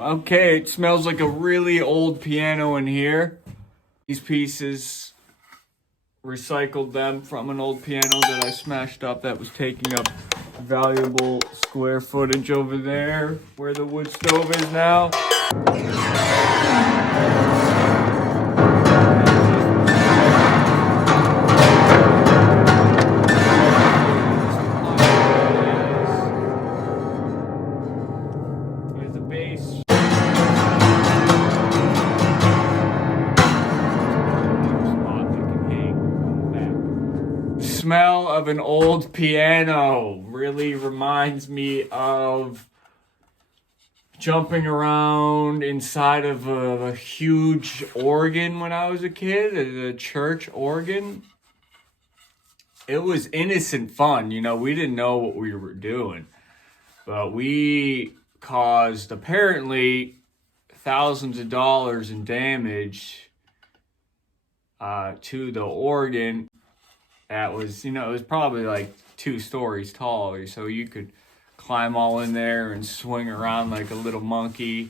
Okay, it smells like a really old piano in here. These pieces, recycled them from an old piano that I smashed up that was taking up valuable square footage over there where the wood stove is now. Here's the bass. The smell of an old piano really reminds me of jumping around inside of a huge organ when I was a kid, a church organ. It was innocent fun, you know, we didn't know what we were doing. But we caused apparently thousands of dollars in damage to the organ. That was, you know, it was probably like 2 stories tall, so you could climb all in there and swing around like a little monkey.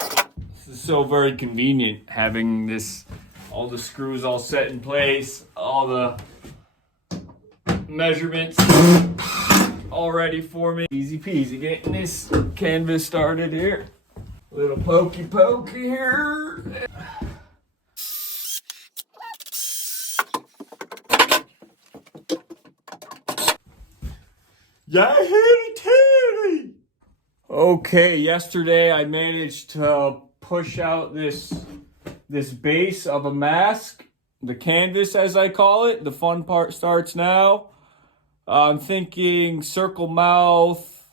This is so very convenient having this, all the screws all set in place, all the measurements all ready for me. Easy peasy getting this canvas started here. Little pokey here. Okay, yesterday I managed to push out this base of a mask, the canvas as I call it. The fun part starts now. I'm thinking circle mouth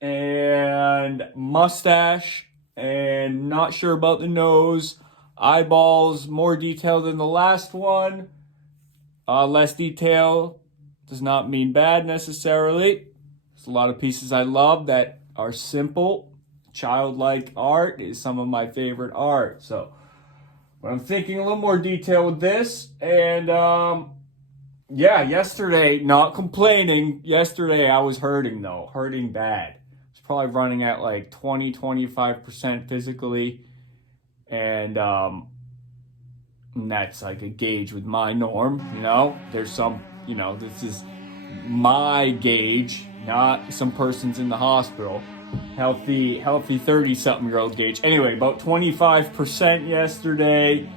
and mustache, and not sure about the nose. Eyeballs, more detail than the last one. Less detail does not mean bad necessarily. There's a lot of pieces I love that are simple. Childlike art is some of my favorite art. So, but I'm thinking a little more detail with this. And yeah, yesterday, not complaining. Yesterday I was hurting though, hurting bad. I was probably running at like 20-25% physically. And that's like a gauge with my norm, you know? There's some, you know, this is my gauge, not some person's in the hospital. Healthy 30-something-year-old gauge. Anyway, about 25% yesterday.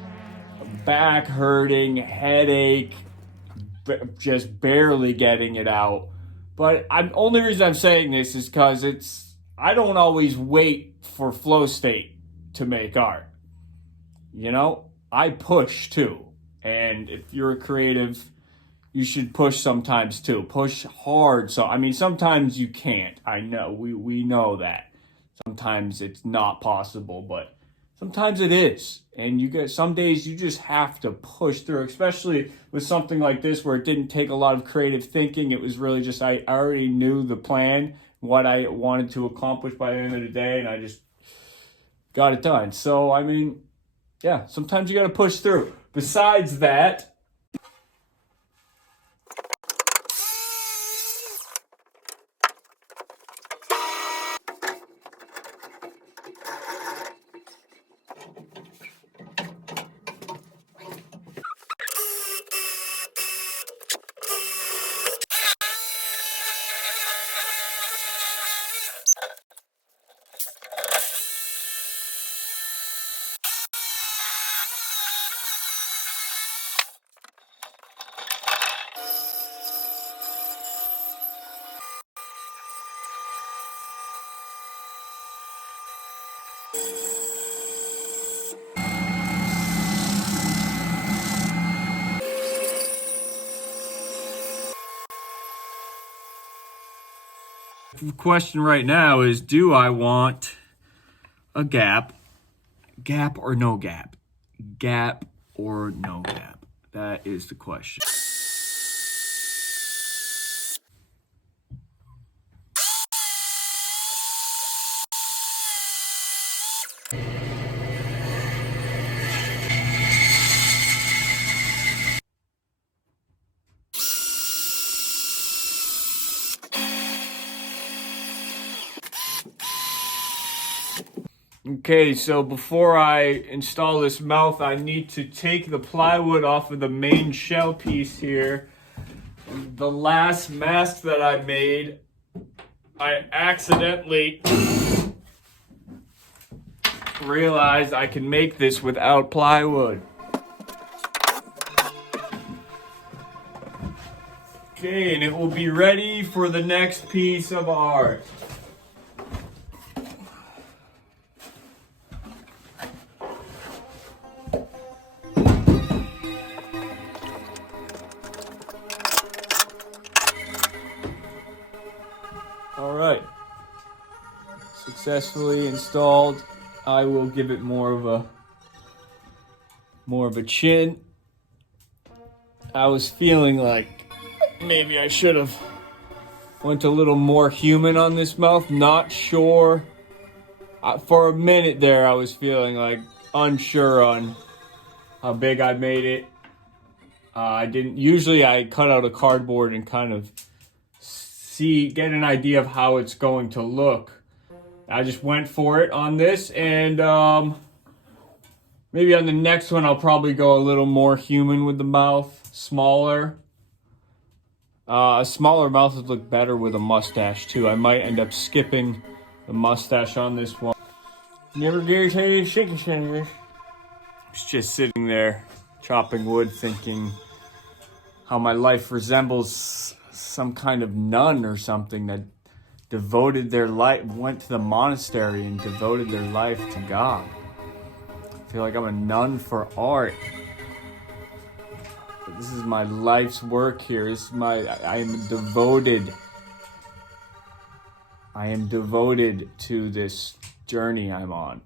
Back hurting, headache, just barely getting it out. But only reason I'm saying this is because I don't always wait for flow state to make art. You know, I push too. And if you're a creative, you should push sometimes too. Push hard. So, I mean, sometimes you can't. I know. We know that. Sometimes it's not possible, but sometimes it is. And some days you just have to push through, especially with something like this where it didn't take a lot of creative thinking. It was really just, I already knew the plan, what I wanted to accomplish by the end of the day, and I just got it done. So, I mean, yeah, sometimes you got to push through. Besides that, the question right now is, do I want a gap? Gap or no gap? Gap or no gap? That is the question. Okay, so before I install this mouth, I need to take the plywood off of the main shell piece here. The last mask that I made, I accidentally realized I can make this without plywood. Okay, and it will be ready for the next piece of art. All right, successfully installed. I will give it more of a chin. I was feeling like maybe I should have went a little more human on this mouth. Not sure. For a minute there, I was feeling like unsure on how big I made it. I didn't. Usually, I cut out a cardboard and kind of get an idea of how it's going to look. I just went for it on this, and maybe on the next one I'll probably go a little more human with the mouth, smaller. A smaller mouth would look better with a mustache too. I might end up skipping the mustache on this one. Never guarantee you shaking sandwich. I was just sitting there chopping wood, thinking how my life resembles some kind of nun or something that devoted their life, went to the monastery and devoted their life to God. I feel like I'm a nun for art. But this is my life's work here. I am devoted. I am devoted to this journey I'm on.